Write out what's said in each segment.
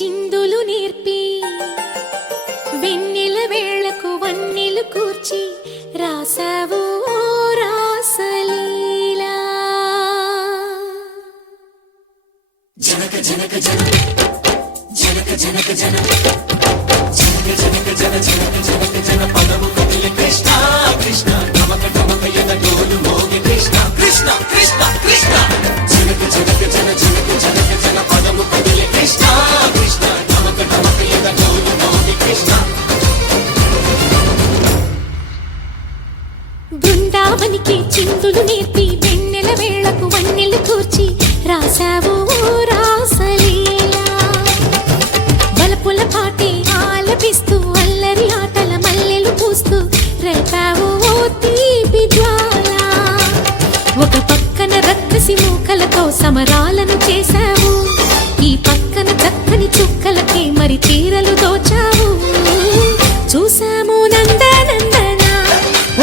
చిందులు నేర్పి వెన్నెల వేళకు వన్నెలు కూర్చి రాసావు రాసలీలా. జనక జనక జన జనక జనక జన జనక జనక జన జనక జనక జన పదము కదిలి కృష్ణ కృష్ణ నమక నమక యద డోలు మోగి కృష్ణ కృష్ణ కృష్ణ కృష్ణ జనక జనక జన జనక జనక జన పదము కదిలి కృష్ణ కృష్ణ నమక నమక యద డోలు మోగి కృష్ణ. బృందావనికి చిందులు నేర్పి వెన్నెల వేళకు వన్నెలు కూర్చి రాసావు రాసలీలా. బలపుల పాటి ఆలపిస్తూ అల్లరి ఆటల మల్లెలు పూస్తూ రేపావు తీపి జ్వాల. ఒక పక్కన రక్కసి మూకలతో సమరాలను చేశావు, ఈ పక్కన చక్కని చుక్కలకి మరి చీరలు దోచావు. చూసాము నందనందన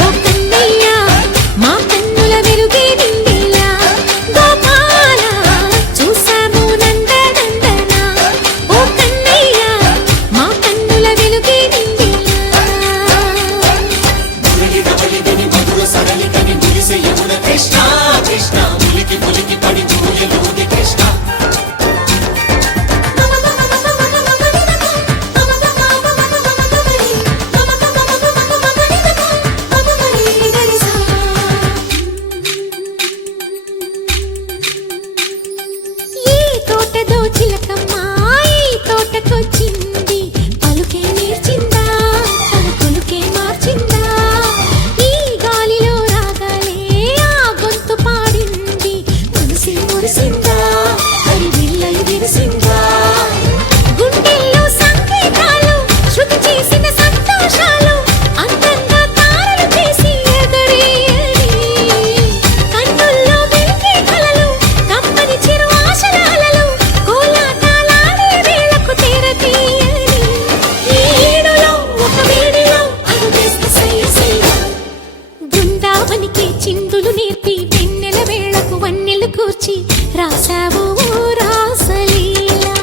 ఓ కన్నయ్య మా కన్నుల వెలుగే నిండిలా. గోపాల చూసాము నందనందన ఓ కన్నయ్య మా కన్నుల వెలుగే నిండిలా. మురళి రవళిని మధుర సరళికని మురిసే యమున కృష్ణ కృష్ణ ములికి ములికి పడి జూయలోని కృష్ణ. చిలకమ్మా ఈ తోటకొచ్చింది, పలుకే నేర్చిందా తన కొలుకే మార్చిందా. ఈ గాలిలో రాగాలే ఆ గొంతు పాడింది, మనసి మురిసిందా అది విల్లై విరిసిందా. గుండెల్లో సంకేతాలు శృతి చేసిన సంతోషాలు అందంగా తారలు చేసి ఎగరేయని. కన్నుల్లో వెలిగే కలలు కమ్మని చిరు ఆశలాలలు కోలాటాలాడే వేళకు తెరతీయని. ఈ ఏడులో ఒక వేడిలో అడుగేస్తే సయ్య సయ్య. బృందావనికి చిందులు నేర్పి వెన్నెల వేళకు వన్నెలు కూర్చి రాసావు రాసలీలా.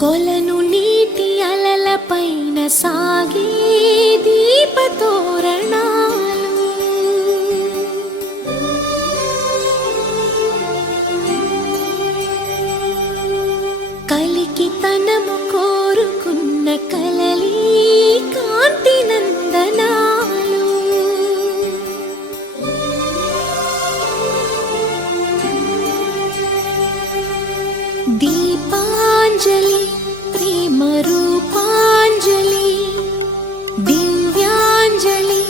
కొలను నీటి అలల పైన సాగే దీపతోరణాలు, కలికి తనము కోరుకున్న కలలి కాంతి నందనాలు. దీపాంజలి ప్రేమ రూపాంజలి దివ్యాంజలి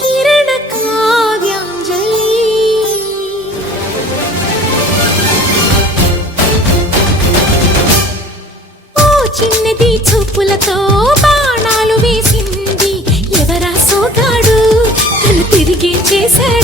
కిరణ కావ్యాంజలి. ఓ చిన్నది చూపులతో బాణాలు వేసింది ఎవరా సోగాడు, తను తిరిగి చేశాడు